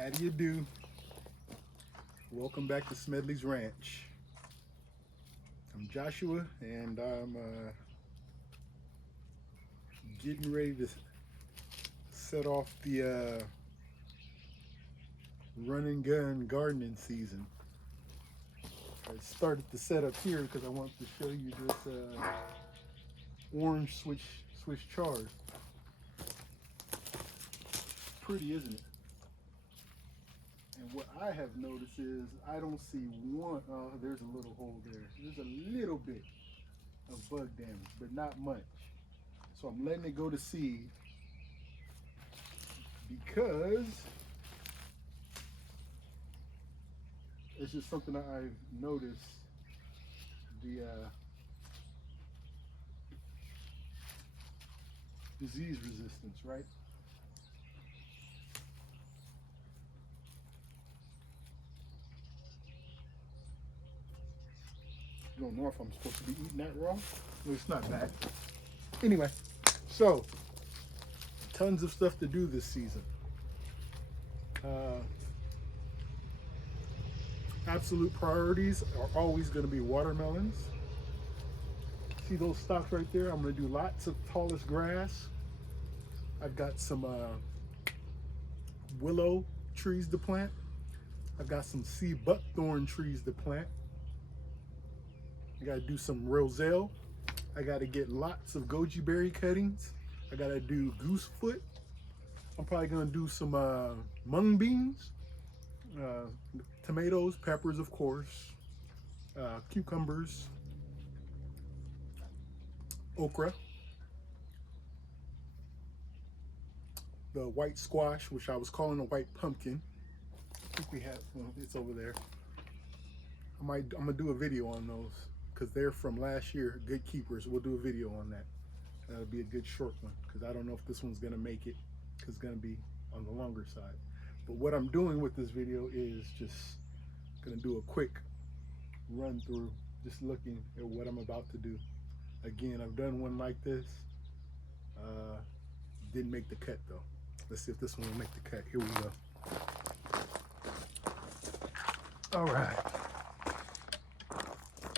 How do you do? Welcome back to Smedley's Ranch. I'm Joshua, and I'm getting ready to set off the run and gun gardening season. I started the setup here because I want to show you this orange Swiss chard. Pretty, isn't it? And what I have noticed is I don't see one. There's a little hole there. There's a little bit of bug damage, but not much. So I'm letting it go to seed because it's just something that I've noticed. The disease resistance, right? I don't know if I'm supposed to be eating that raw. Well, it's not bad. Anyway, so tons of stuff to do this season. Absolute priorities are always going to be watermelons. See those stalks right there? I'm going to do lots of tallest grass. I've got some willow trees to plant. I've got some sea buckthorn trees to plant. I got to do some roselle. I got to get lots of goji berry cuttings. I got to do goosefoot. I'm probably going to do some mung beans, tomatoes, peppers, of course, cucumbers, okra, the white squash, which I was calling a white pumpkin. I think we have, well, it's over there. I'm gonna do a video on those because they're from last year, good keepers. We'll do a video on that. That'll be a good short one because I don't know if this one's gonna make it because it's gonna be on the longer side. But what I'm doing with this video is just gonna do a quick run through, just looking at what I'm about to do. Again, I've done one like this. Didn't make the cut though. Let's see if this one will make the cut. Here we go. All right.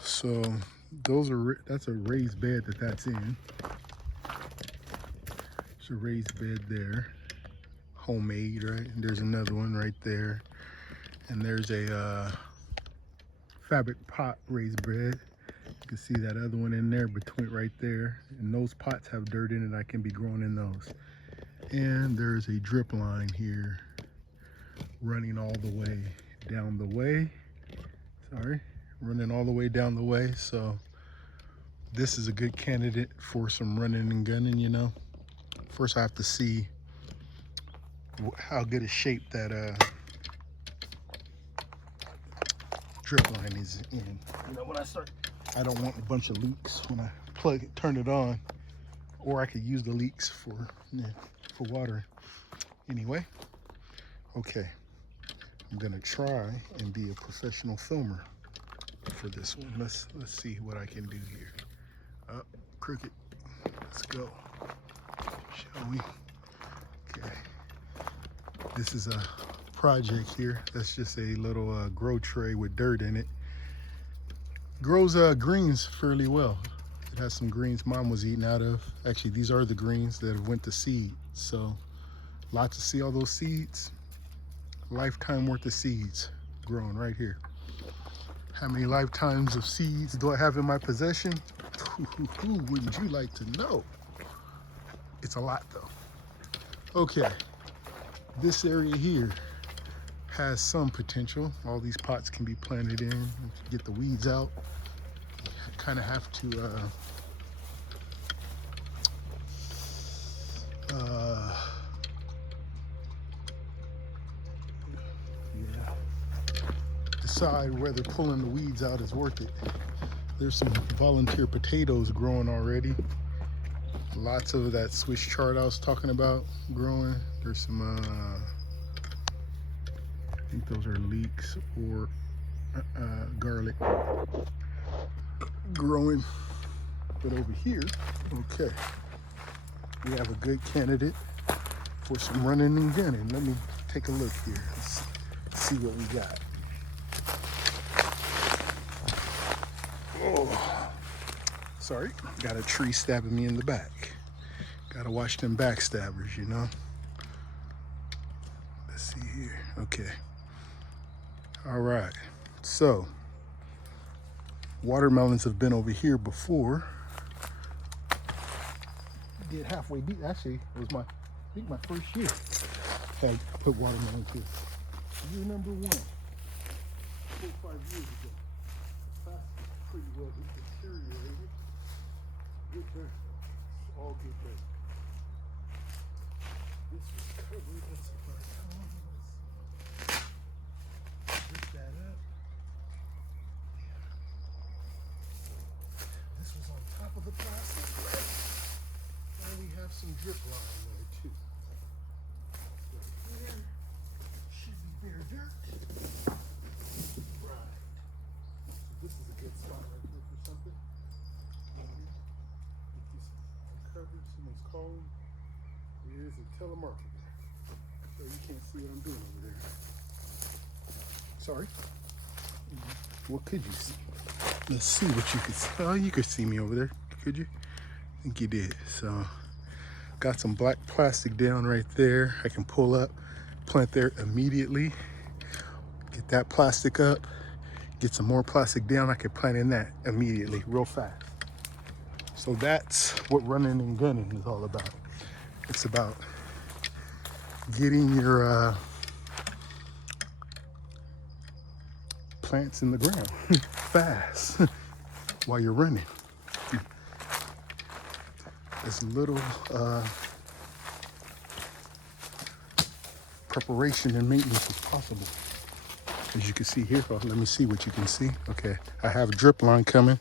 So that's a raised bed that's in. It's a raised bed there. Homemade, right? And there's another one right there. And there's a fabric pot raised bed. You can see that other one in there between right there. And those pots have dirt in it. I can be growing in those. And there's a drip line here running all the way down the way. Running all the way down the way. So this is a good candidate for some running and gunning, you know. First I have to see how good a shape that drip line is in. You know, when I don't want a bunch of leaks when I turn it on, or I could use the leaks for water. Anyway, okay, I'm gonna try and be a professional filmer for this one. Let's see what I can do here. Up, crooked. Let's go. Shall we? Okay. This is a project here. That's just a little grow tray with dirt in it. Grows greens fairly well. It has some greens Mom was eating out of. Actually, these are the greens that have went to seed. So, lots to see all those seeds. Lifetime worth of seeds growing right here. How many lifetimes of seeds do I have in my possession? Wouldn't you like to know? It's a lot though. Okay, this area here has some potential. All these pots can be planted in. Get the weeds out. Kind of have to decide whether pulling the weeds out is worth it. There's some volunteer potatoes growing already. Lots of that Swiss chard I was talking about growing. There's some I think those are leeks or garlic growing. But over here, okay, we have a good candidate for some running and gunning. Let me take a look here. Let's see what we got. Oh, sorry, got a tree stabbing me in the back. Gotta watch them backstabbers, you know. Let's see here. Okay. All right. So, watermelons have been over here before. Did halfway deep. Actually, it was I think my first year. Had put watermelon here. Year number 1. 4 or 5 years ago. Plastic pretty well deteriorated. Good dirt. It's all good dirt. This was covered. Let's see if I can. Lift that up. This was on top of the plastic. And we have some drip line there too. Right here should be bare dirt. Right. So this is a good spot right here for something. Right here. Get this uncovered. Someone's calling. Here's a telemarketer. So you can't see what I'm doing over there. Sorry. What could you see? Let's see what you could see. Oh, you could see me over there. Could you? I think you did. So, got some black plastic down right there. I can pull up, plant there immediately. Get that plastic up. Get some more plastic down. I can plant in that immediately, real fast. So that's what running and gunning is all about. It's about getting your plants in the ground fast while you're running. As little preparation and maintenance as possible. As you can see here, let me see what you can see. Okay, I have a drip line coming.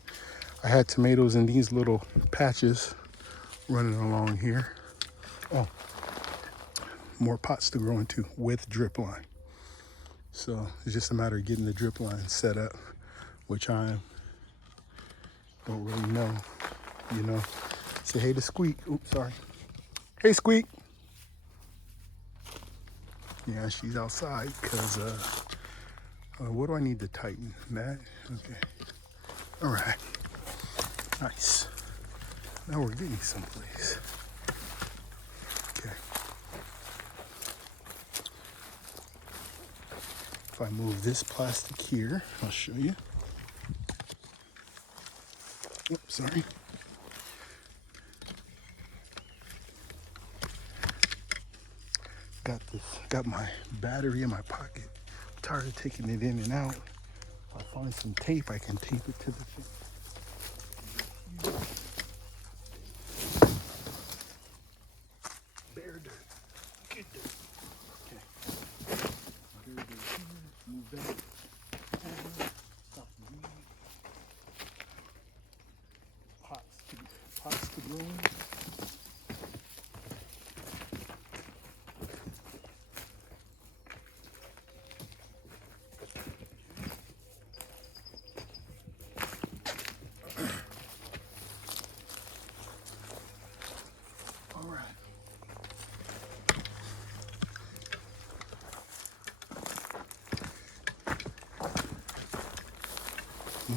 I had tomatoes in these little patches running along here. Oh, more pots to grow into with drip line. So it's just a matter of getting the drip line set up, which I don't really know, you know. Say hey to Squeak. Oops, sorry. Hey, Squeak. Yeah, she's outside because, what do I need to tighten? That? Okay. All right. Nice. Now we're getting someplace. Okay. If I move this plastic here, I'll show you. Oops, sorry. Got my battery in my pocket. I'm tired of taking it in and out. If I find some tape, I can tape it to the thing. Bare dirt. Good dirt. Okay. Bare dirt here. Move that over. Stop the weed. Pots to grow in.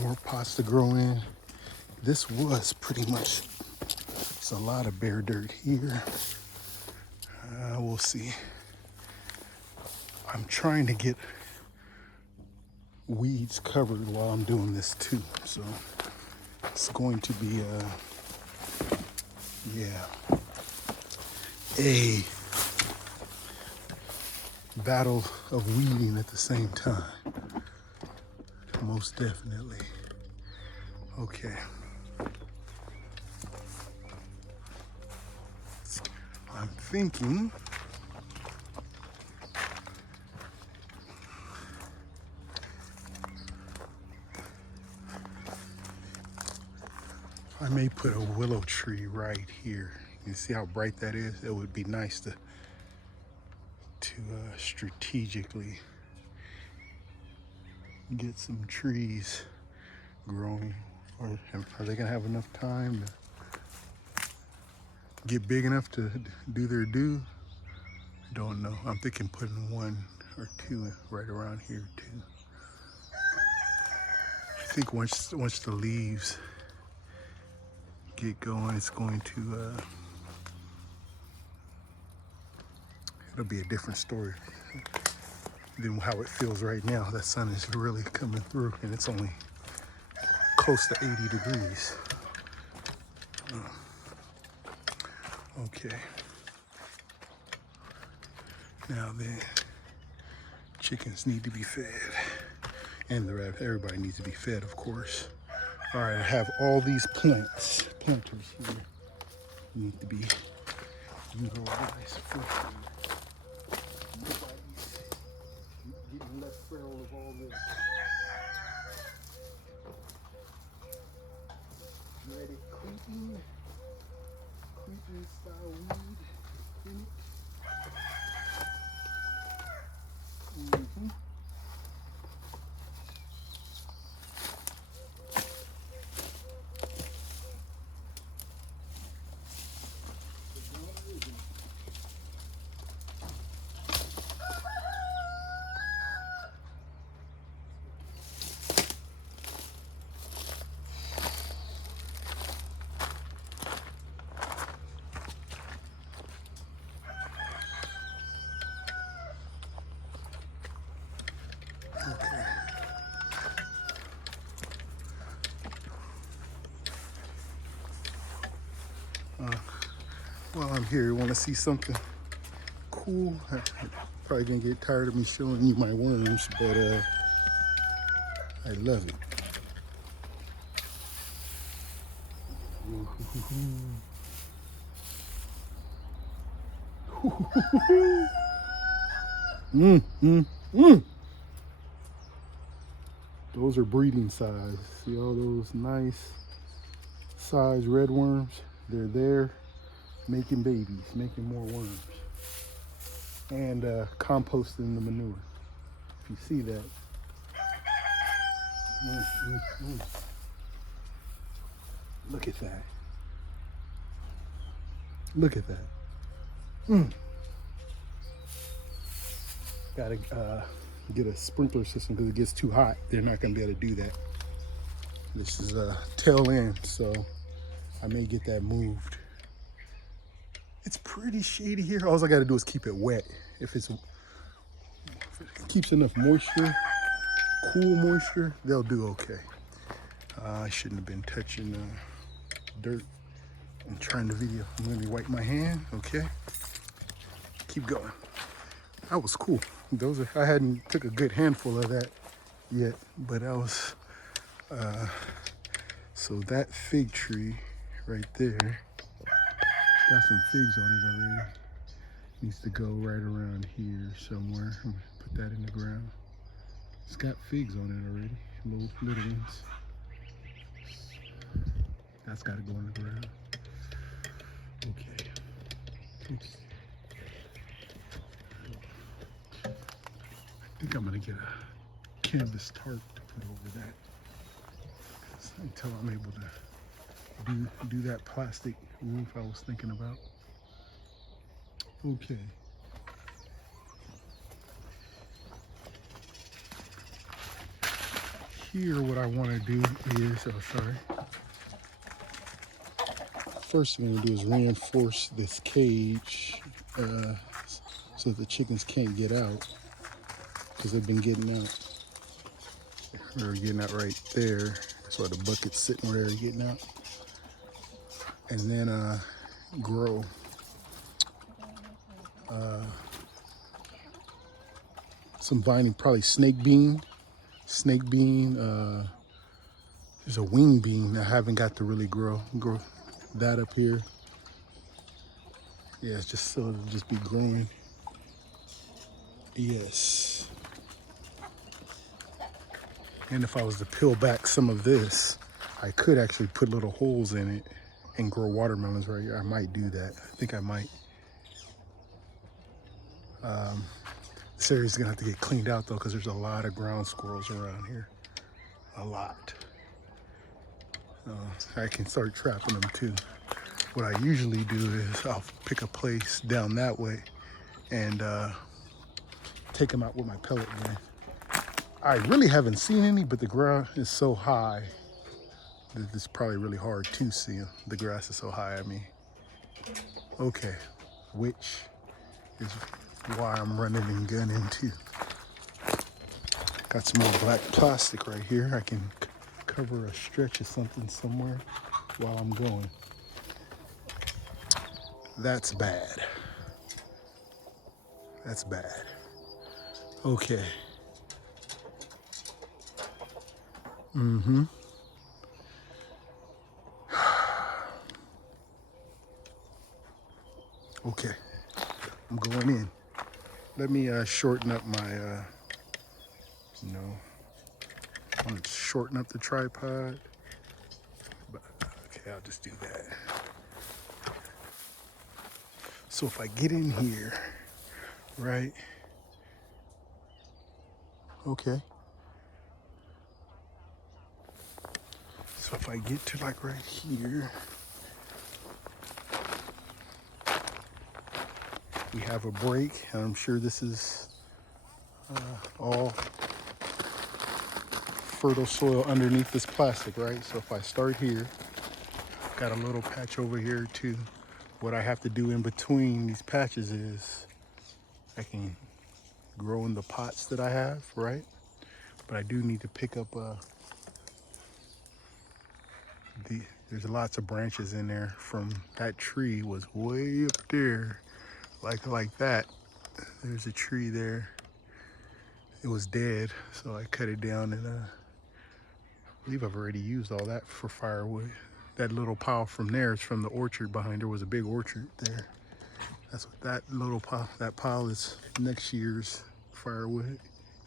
More pots to grow in. This was pretty much, it's a lot of bare dirt here. We'll see. I'm trying to get weeds covered while I'm doing this too. So it's going to be a battle of weeding at the same time. Most definitely. Okay. I'm thinking I may put a willow tree right here. You see how bright that is? It would be nice to strategically get some trees growing. Or are they gonna have enough time to get big enough to do their due? Don't know. I'm thinking putting one or two right around here too. I think once the leaves get going, it's going to it'll be a different story than how it feels right now. That sun is really coming through, and it's only close to 80 degrees. Okay. Now then, chickens need to be fed, and the rabbit. Everybody needs to be fed, of course. All right, I have all these planters here. Need to be utilized for food. Nobody's getting left feral of all this. Dreaded creeping style weed in it. Mm-hmm. While I'm here, you want to see something cool? Probably gonna get tired of me showing you my worms, but I love it. Those are breeding size. See all those nice size red worms? They're there making babies, making more worms, and composting the manure. If you see that. Look at that. Look at that. Gotta get a sprinkler system because it gets too hot. They're not gonna be able to do that. This is a tail end, so I may get that moved. It's pretty shady here. All I gotta do is keep it wet. If it keeps enough moisture, cool moisture, they'll do okay. I shouldn't have been touching dirt and trying to video. I'm gonna wipe my hand, okay? Keep going. That was cool. I hadn't took a good handful of that yet, but that was, so that fig tree right there, got some figs on it already. Needs to go right around here somewhere. I'm gonna put that in the ground. It's got figs on it already, little ones. That's gotta go in the ground. Okay. Oops. I think I'm gonna get a canvas tarp to put over that until I'm able to do that plastic roof I was thinking about. Okay. Here, what I want to do is, first thing I'm gonna do is reinforce this cage so the chickens can't get out, because they've been getting out. They're getting out right there. So the bucket's sitting where they're getting out. And then grow some vining, probably snake bean. There's a wing bean I haven't got to really grow that up here. Yeah, it's just so it'll just be growing. Yes. And if I was to peel back some of this, I could actually put little holes in it and grow watermelons right here. I might do that. I think I might. This area's gonna have to get cleaned out though, because there's a lot of ground squirrels around here. A lot. I can start trapping them too. What I usually do is I'll pick a place down that way and take them out with my pellet gun. I really haven't seen any, but the ground is so high that it's probably really hard to see them. The grass is so high, I mean. Okay, which is why I'm running and gunning too. Got some more black plastic right here. I can cover a stretch of something somewhere while I'm going. That's bad. That's bad. Okay. Okay, I'm going in. Let me shorten up my, I want to shorten up the tripod. But, okay, I'll just do that. So if I get in here, right? Okay. So if I get to like right here, we have a break, and I'm sure this is all fertile soil underneath this plastic, right? So if I start here, got a little patch over here too. What I have to do in between these patches is I can grow in the pots that I have, right? But I do need to pick up there's lots of branches in there from that tree was way up there, like that. There's a tree there. It was dead, so I cut it down, and I believe I've already used all that for firewood. That little pile from there is from the orchard behind. There was a big orchard there. That's what that little pile, that pile is next year's firewood.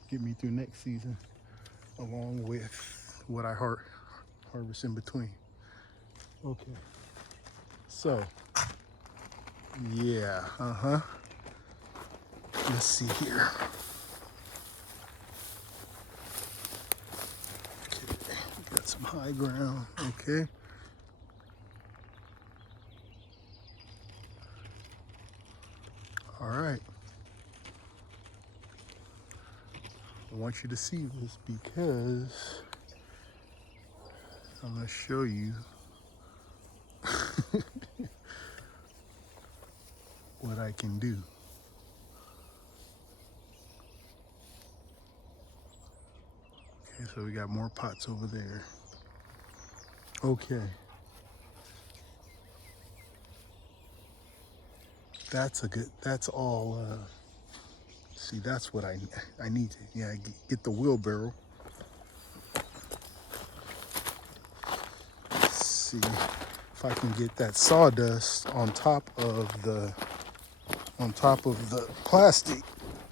Get me through next season, along with what I harvest in between. Okay. So, yeah, let's see here. Okay, got some high ground, okay. All right. I want you to see this because I'm gonna show you what I can do. Okay, so we got more pots over there. Okay. That's all, see, that's what I need to, yeah, get the wheelbarrow. See if I can get that sawdust on top of the plastic.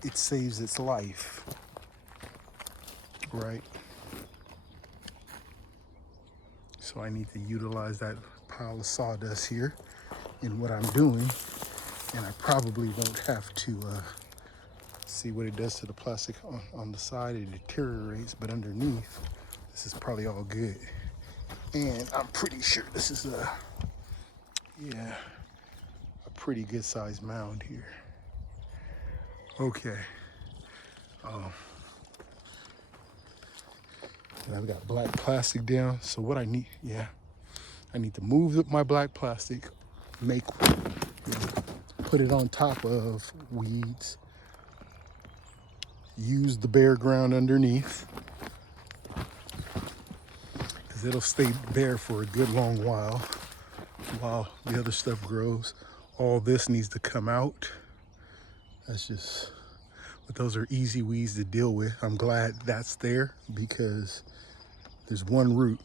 It saves its life, right? So I need to utilize that pile of sawdust here in what I'm doing, and I probably won't have to see what it does to the plastic on the side. It deteriorates, but underneath, this is probably all good. And I'm pretty sure this is a pretty good sized mound here. Okay. And I've got black plastic down. So what I need, I need to move my black plastic, put it on top of weeds, use the bare ground underneath, because it'll stay bare for a good long while the other stuff grows. All this needs to come out. But those are easy weeds to deal with. I'm glad that's there because there's one root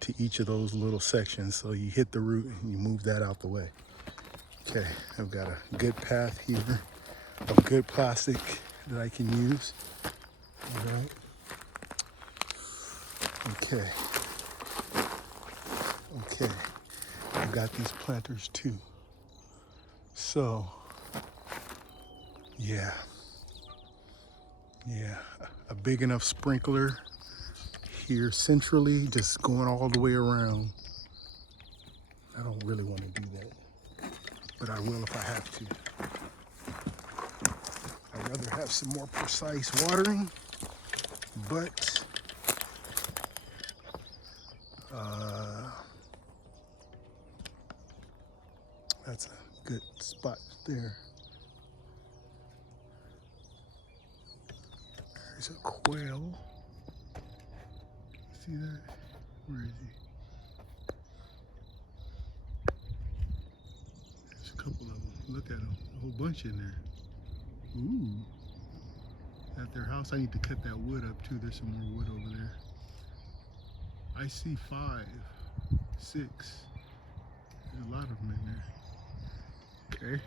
to each of those little sections. So you hit the root and you move that out the way. Okay, I've got a good path here of good plastic that I can use. All right. Okay. I've got these planters too. So, yeah, a big enough sprinkler here centrally, just going all the way around. I don't really want to do that, but I will if I have to. rather have some more precise watering, but that's a good spot there. There's a quail. See that? Where is he? There's a couple of them. Look at them. A whole bunch in there. Ooh. At their house, I need to cut that wood up too. There's some more wood over there. I see 5, 6. There's a lot of them in there. Okay.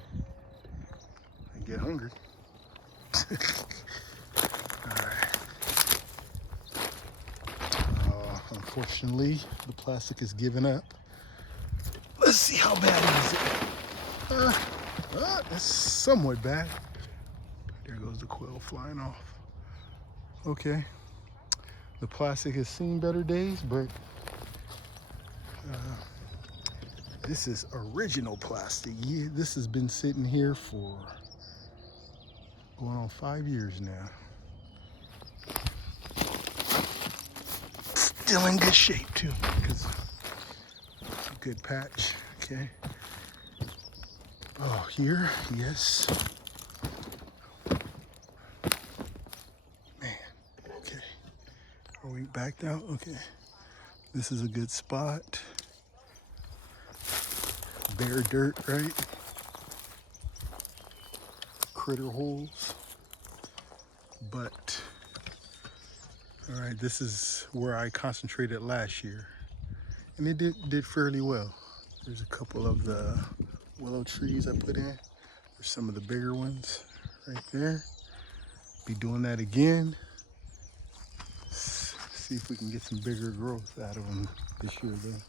I get hungry. Alright. Unfortunately, the plastic is giving up. Let's see how bad is it. It's somewhat bad. There goes the quail flying off. Okay. The plastic has seen better days, but this is original plastic. Yeah, this has been sitting here for going on 5 years now. Still in good shape too, because it's a good patch. Okay. Oh, here, yes. Man, okay. Are we backed out? Okay. This is a good spot. Bare dirt, right? Critter holes. But, all right, this is where I concentrated last year. And it did fairly well. There's a couple of the willow trees I put in. There's some of the bigger ones right there. Be doing that again. See if we can get some bigger growth out of them this year though.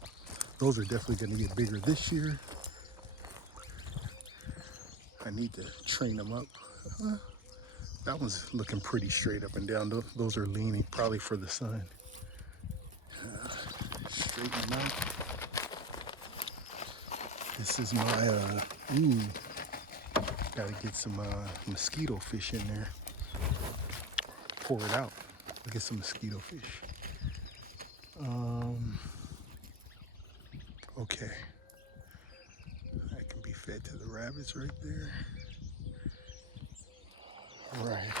Those are definitely gonna get bigger this year. I need to train them up. That one's looking pretty straight up and down. Those are leaning probably for the sun. Straighten them out. This is my, gotta get some mosquito fish in there. Pour it out. Get some mosquito fish. Okay. That can be fed to the rabbits right there. Right.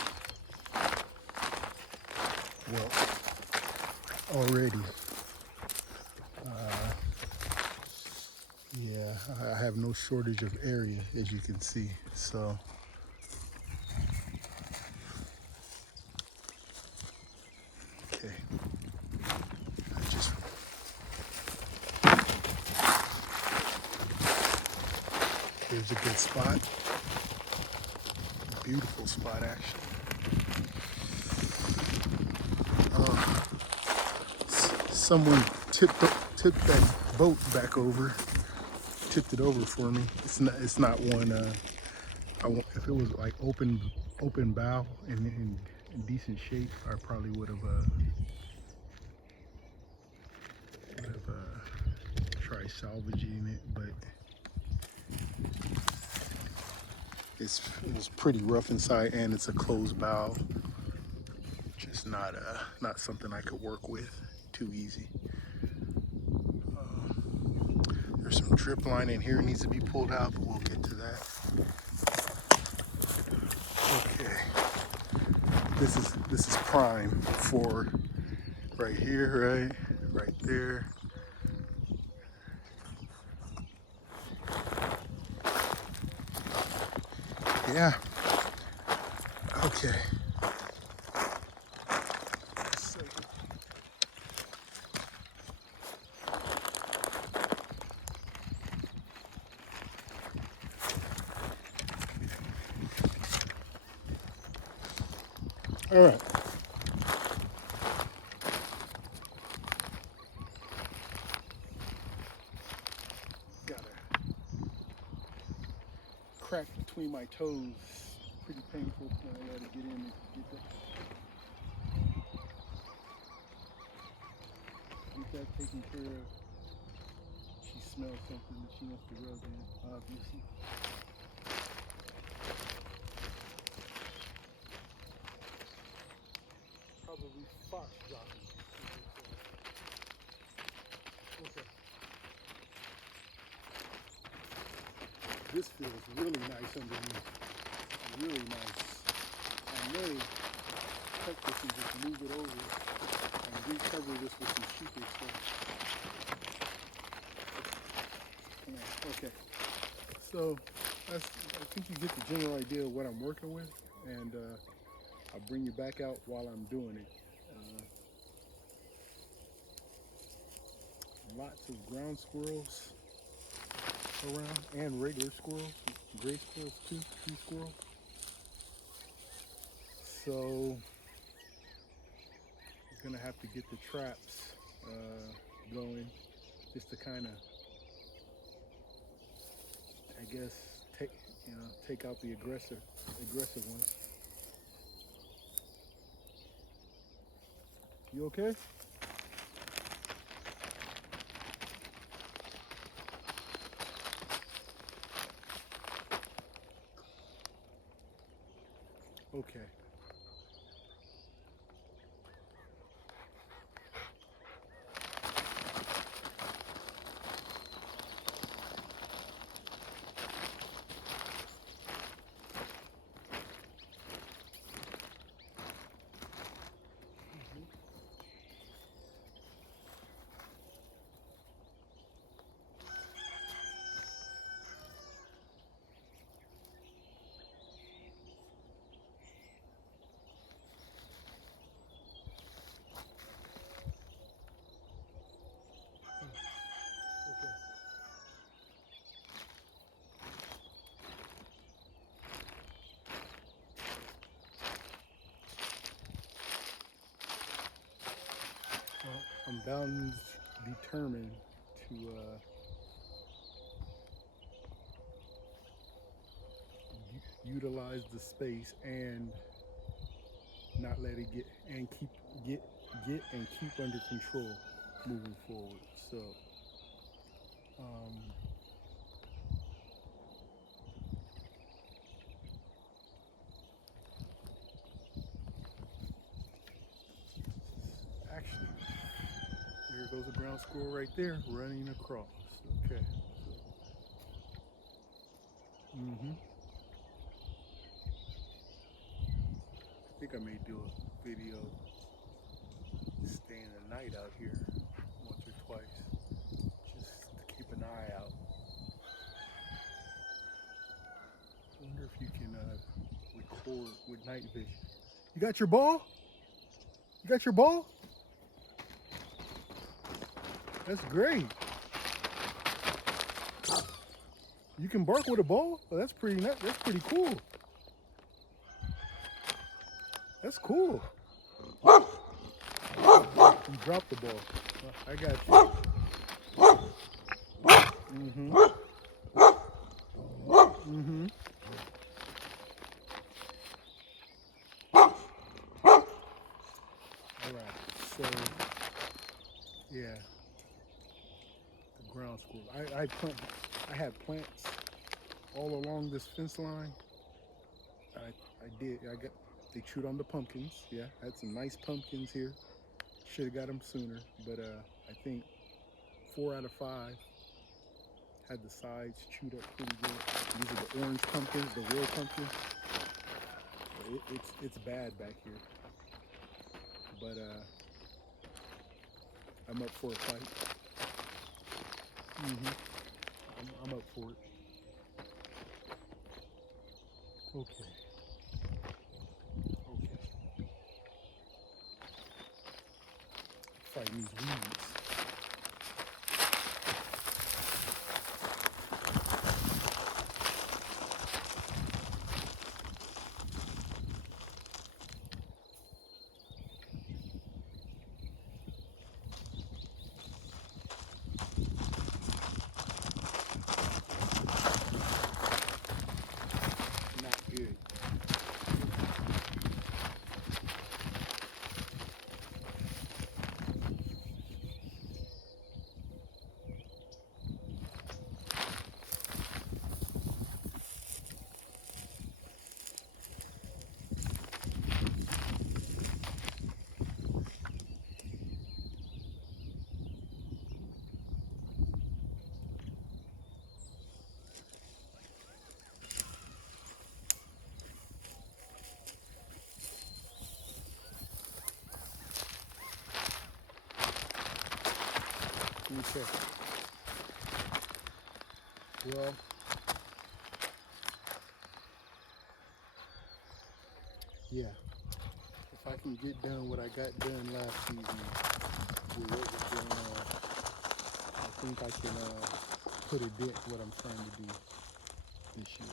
Well, already. Yeah, I have no shortage of area, as you can see. So, okay. Here's a good spot. Beautiful spot, actually. Someone took that boat back over. Tipped it over for me. It's not one. If it was like open bow and in decent shape, I probably would have tried salvaging it, but it was pretty rough inside, and it's a closed bow. Just not something I could work with too easy. There's some drip line in here needs to be pulled out, but we'll get to that. Okay, this is prime for right here, right there. Yeah. Okay. All right. Got a crack between my toes. Pretty painful. I gotta get in and get that taken care of. She smells something that she wants to rub in, obviously. fox jockey. Okay. This feels really nice underneath. Really nice. I may cut this and just move it over and recover this with some sheepage stuff. Okay. So I think you get the general idea of what I'm working with, and I'll bring you back out while I'm doing it. Lots of ground squirrels around, and regular squirrels, gray squirrels too, tree squirrels. So I'm gonna have to get the traps going, just to kind of, I guess, take out the aggressive ones. You okay? Okay. Well, I'm bound determined to utilize the space and not let it get and keep under control moving forward. So actually, there goes a ground squirrel right there running across. Okay. I think I may do a video staying the night out here once or twice, just to keep an eye out. I wonder if you can record with night vision. You got your ball? You got your ball? That's great. You can bark with a ball? Oh, that's pretty cool. That's cool. You dropped the ball. I got you. Mm-hmm. Mm-hmm. All right. So, yeah, the ground squirrel. I had plants all along this fence line. They chewed on the pumpkins. Yeah, I had some nice pumpkins here. Should have got them sooner, but I think 4 out of 5 had the sides chewed up pretty good. These are the orange pumpkins, the real pumpkins. It's bad back here, but I'm up for a fight. I'm up for it. Okay. Fighting these weeds. Not good. Okay. Well, yeah. If I can get done what I got done last season with what was going on, I think I can put a dent in what I'm trying to do this year.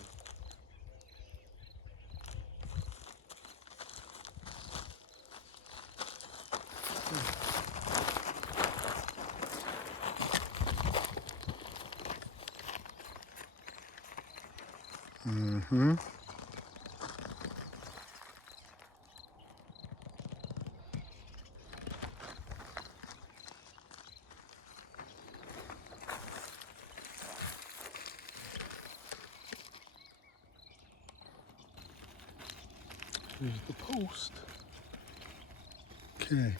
Mm-hmm. Here's the post. Okay.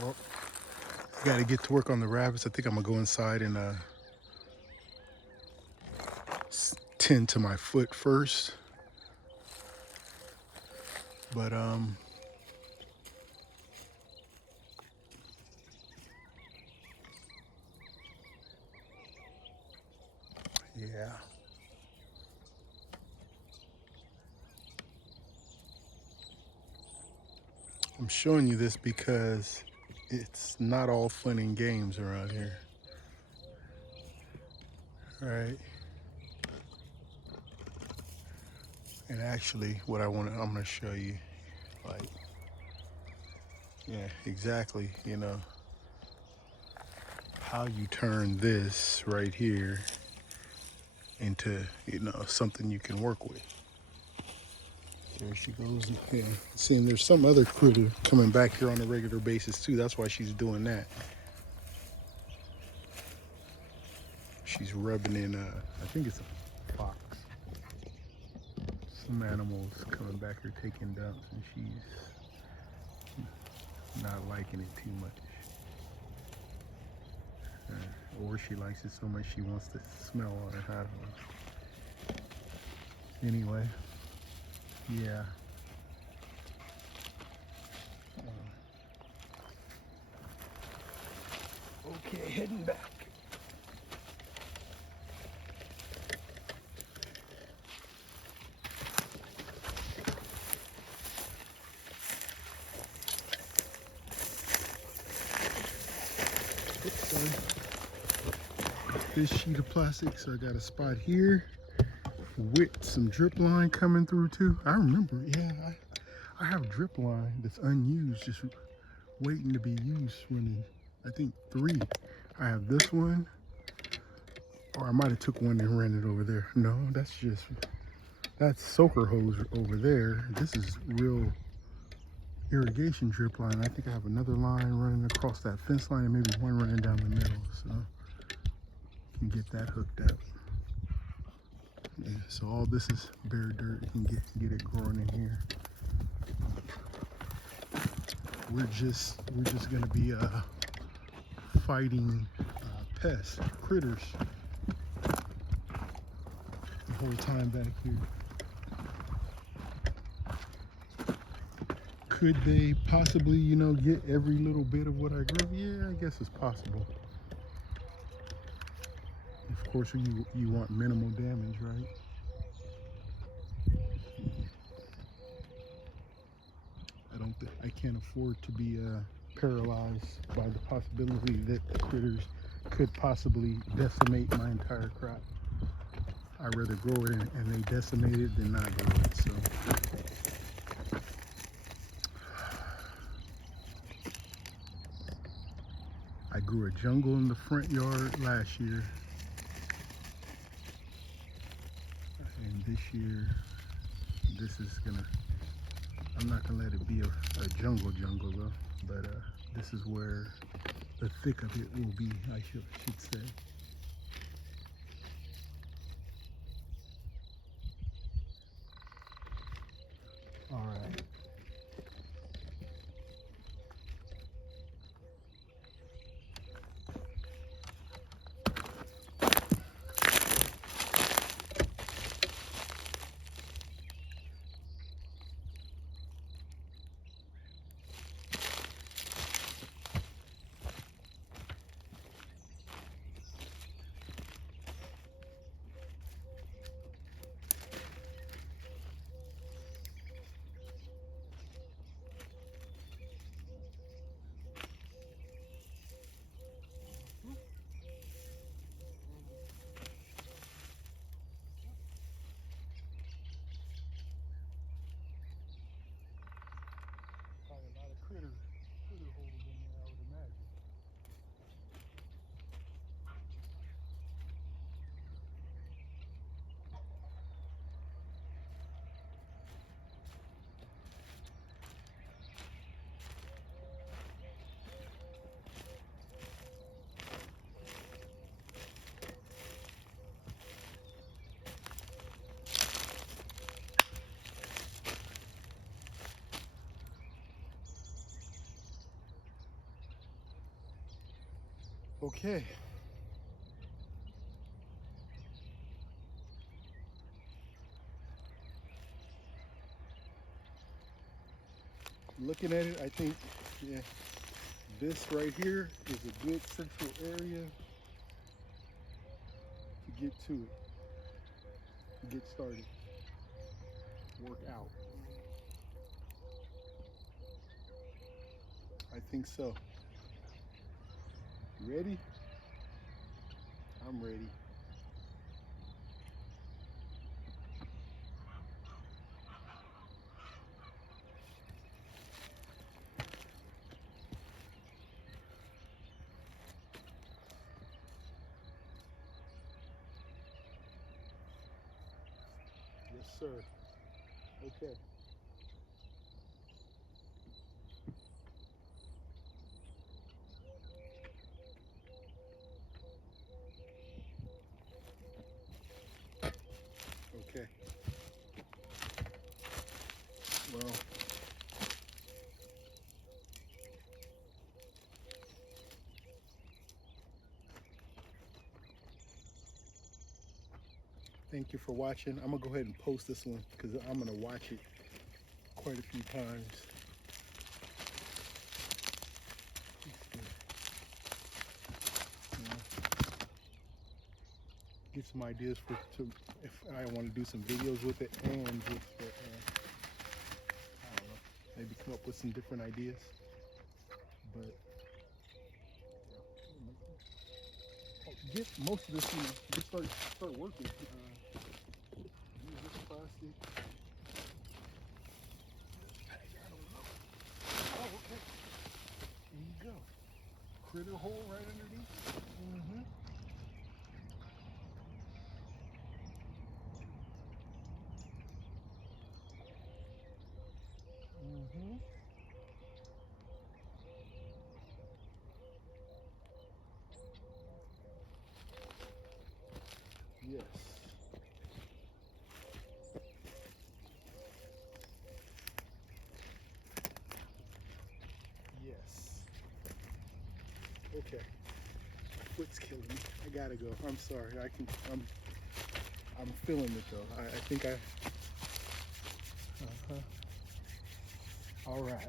Well, I got to get to work on the rabbits. I think I'm gonna go inside and tend to my foot first. But yeah. I'm showing you this because it's not all fun and games around here. All right. And actually, what I'm gonna show you, like, yeah, exactly, you know, how you turn this right here into, you know, something you can work with. There she goes. Yeah. Seeing there's some other critter coming back here on a regular basis too. That's why she's doing that. She's rubbing in, I think it's a fox. Some animals coming back here taking dumps, and she's not liking it too much. Or she likes it so much she wants to smell on it. I don't know. Anyway, yeah. Okay, heading back. Oops, sorry. This sheet of plastic, so I got a spot here with some drip line coming through too. I remember, yeah, I have drip line that's unused, just waiting to be used. Running, I think 3. I have this one, or I might have took one and ran it over there. No, that's soaker hose over there. This is real irrigation drip line. I think I have another line running across that fence line and maybe one running down the middle, so you can get that hooked up. Yeah, so all this is bare dirt. You can get it growing in here. We're just gonna be fighting pests, critters, the whole time back here. Could they possibly, you know, get every little bit of what I grew? Yeah, I guess it's possible. Of course, you want minimal damage, right? I can't afford to be paralyzed by the possibility that the critters could possibly decimate my entire crop. I'd rather grow it and they decimate it than not grow it. So I grew a jungle in the front yard last year, and this year, I'm not gonna let it be a jungle though, but this is where the thick of it will be, I should say. All right. Okay. Looking at it, I think, yeah, this right here is a good central area to get to it, get started, work out. I think so. You ready? I'm ready. Yes, sir. Okay. Okay. Well, thank you for watching. I'm gonna go ahead and post this one because I'm gonna watch it quite a few times. Get some ideas for if I want to do some videos with it, and just I don't know, maybe come up with some different ideas. But get most of this, just start working. Use this plastic. I don't know. Oh, okay. There you go. Critter hole right underneath. Mm-hmm. Mm-hmm. Yes. Yes. Okay. My foot's killing me. I gotta go. I'm sorry. I'm feeling it though. I think I. Uh-huh. All right.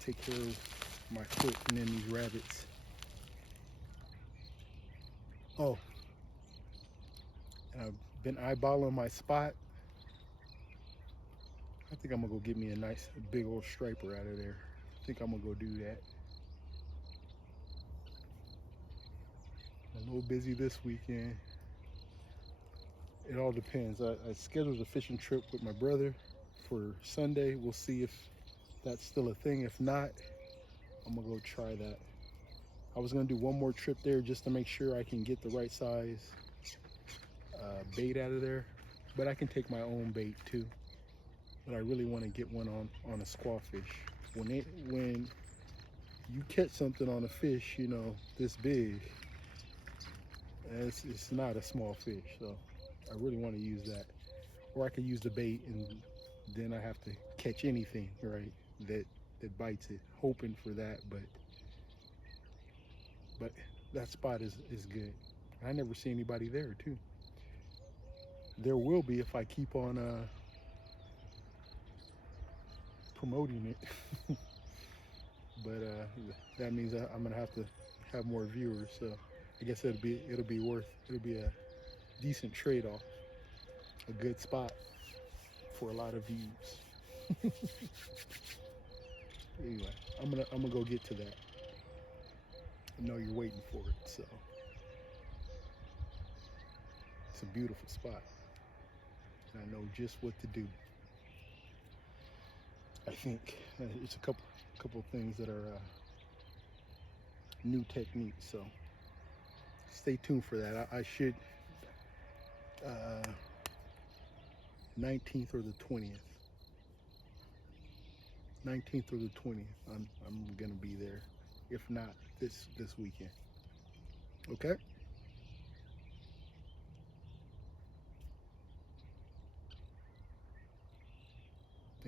Take care of my foot and then these rabbits. Oh, and I've been eyeballing my spot. I think I'm gonna go get me a nice big old striper out of there. I think I'm gonna go do that. I'm a little busy this weekend. It all depends. I scheduled a fishing trip with my brother for Sunday. We'll see if that's still a thing. If not, I'm gonna go try that. I was gonna do one more trip there just to make sure I can get the right size bait out of there, but I can take my own bait too. But I really want to get one on a squawfish. When you catch something on a fish, this big, it's not a small fish. So I really want to use that, or I could use the bait and then I have to catch anything, right? That that bites it, hoping for that. But that spot is good. I never see anybody there too. There will be if I keep on promoting it. But that means I'm gonna have to have more viewers. So I guess it'll be a decent trade-off, a good spot for a lot of views. Anyway, I'm gonna go get to that. I know you're waiting for it, so it's a beautiful spot, and I know just what to do. I think it's a couple things that are new techniques. So stay tuned for that. I should uh, 19th or the 20th. 19th or the 20th. I'm gonna be there. If not this weekend. Okay.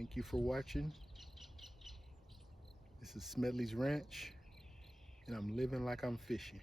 Thank you for watching. This is Smedley's Ranch, and I'm living like I'm fishing.